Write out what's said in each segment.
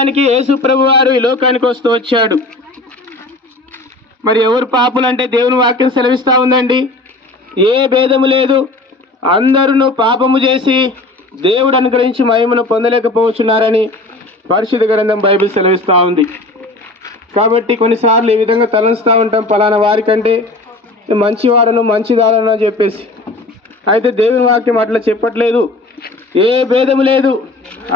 చేయడానికి యేసు ప్రభువారు ఈ లోకానికి వస్తూ వచ్చాడు. మరి ఎవరు పాపులంటే దేవుని వాక్యం సెలవిస్తా ఉందండి, ఏ భేదము లేదు, అందరూ పాపము చేసి దేవుడు అనుగ్రహించి మహిమను పొందలేకపోతున్నారని పరిశుద్ధ గ్రంథం బైబిల్ సెలవిస్తూ ఉంది. కాబట్టి కొన్నిసార్లు ఈ విధంగా తలంస్తూ ఉంటాం, పలానా వారికంటే మంచివాడను మంచిదాడను అని చెప్పేసి. అయితే దేవుని వాక్యం అట్లా చెప్పట్లేదు. ఏ భేదము లేదు,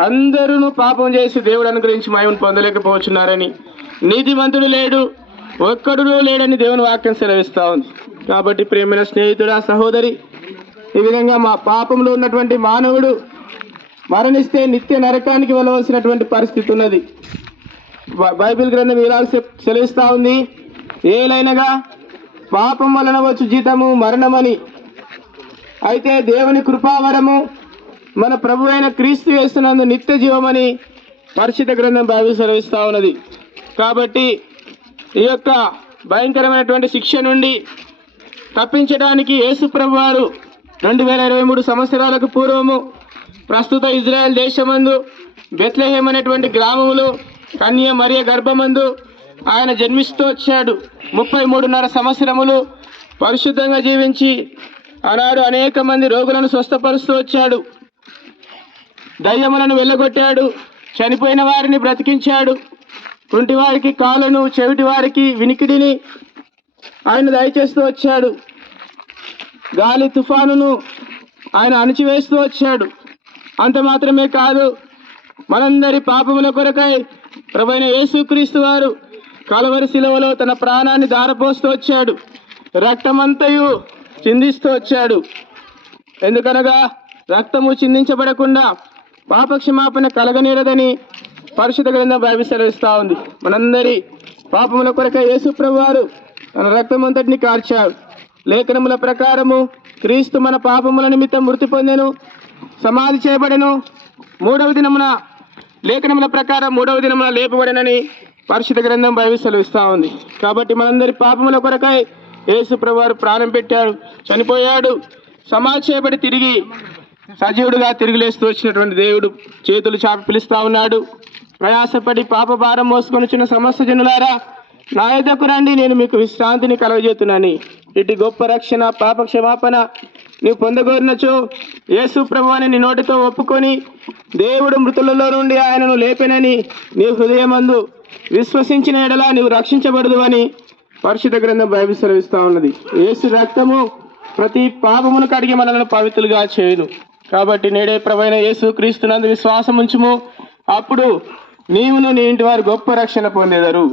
అందరూ పాపం చేసి దేవుడు అనుగ్రహించి మహిమను పొందలేకపోతున్నారని, నీతిమంతుడు లేడు, ఒక్కడు లేడని దేవుని వాక్యం సెలవిస్తూ ఉంది. కాబట్టి ప్రియమైన స్నేహితుడా, సహోదరి, ఈ విధంగా మా పాపంలో ఉన్నటువంటి మానవుడు మరణిస్తే నిత్య నరకానికి వెళ్ళవలసినటువంటి పరిస్థితి ఉన్నది. బైబిల్ గ్రంథం ఇలా సెలవిస్తూ ఉంది, ఏలైనగా పాపం వలన వచ్చు జీతము మరణమని. అయితే దేవుని కృపావరము మన ప్రభు అయిన క్రీస్తు యేసునందు నిత్య జీవమని పరిశుద్ధ గ్రంథం బైబిల్ సెలవిస్తూ ఉన్నది. కాబట్టి ఈ యొక్క భయంకరమైనటువంటి శిక్ష నుండి తప్పించడానికి యేసు ప్రభు వారు 2023 సంవత్సరాలకు పూర్వము ప్రస్తుత ఇజ్రాయెల్ దేశమందు బెత్లెహేమ్ అనేటువంటి గ్రామములో కన్య మరియ గర్భమందు ఆయన జన్మిస్తూ వచ్చాడు. 33.5 సంవత్సరములు పరిశుద్ధంగా జీవించి ఆనాడు అనేక మంది రోగులను స్వస్థపరుస్తూ వచ్చాడు, దయ్యములను వెళ్ళగొట్టాడు, చనిపోయిన వారిని బ్రతికించాడు, కుంటి వారికి కాళ్ళను, చెవిటి వారికి వినికిడిని ఆయన దయచేస్తూ వచ్చాడు, గాలి తుఫానును ఆయన అణిచివేస్తూ వచ్చాడు. అంత మాత్రమే కాదు, మనందరి పాపముల కొరకై ప్రభువైన యేసుక్రీస్తు వారు కలవరి శిలువలో తన ప్రాణాన్ని ధారపోస్తూ వచ్చాడు, రక్తమంతయు చిందిస్తూ వచ్చాడు. ఎందుకనగా రక్తము చిందించబడకుండా పాపక్షమాపణ కలగనేరదని పరిశుద్ధ గ్రంథం బైబిల్ సెలవిస్తూ ఉంది. మనందరి పాపముల కొరకై యేసు ప్రభువారు తన రక్తమంతటిని కార్చాడు. లేఖనముల ప్రకారము క్రీస్తు మన పాపముల నిమిత్తం మృతి పొందెను, సమాధి చేయబడెను, లేఖనముల ప్రకారం 3వ దినమున లేపబడెనని పరిశుద్ధ గ్రంథం బైబిల్ సెలవిస్తూ ఉంది. కాబట్టి మనందరి పాపముల కొరకై యేసు ప్రభువారు ప్రాణం పెట్టాడు, చనిపోయాడు, సమాధి చేయబడి తిరిగి సజీవుడుగా తిరిగిలేస్తూ వచ్చినటువంటి దేవుడు చేతులు చాపి పిలుస్తూ ఉన్నాడు. ప్రయాసపడి పాప భారం మోసుకొని వచ్చిన సమస్త జనులారా, నా యొద్దకు రండి, నేను మీకు విశ్రాంతిని కలగజేతున్నాను. ఇటు గొప్ప రక్షణ, పాప క్షమాపణ నీవు పొందగోరినచో యేసు ప్రభువుని నీ నోటితో ఒప్పుకొని దేవుడు మృతులలో నుండి ఆయనను లేపెనని నీ హృదయమందు విశ్వసించిన ఎడలా నీవు రక్షించబడదు అని పరిశుద్ధ గ్రంథం బైబిల్ సెలవిస్తూ ఉన్నది. యేసు రక్తము ప్రతి పాపమును కడిగి మనల్ని పవిత్రులుగా చేయును. కాబట్టి నేడే ప్రభువైన యేసు క్రీస్తునందు విశ్వాసం ఉంచుము, అప్పుడు నీవును నీ ఇంటి వారు గొప్ప రక్షణ పొందేదరు.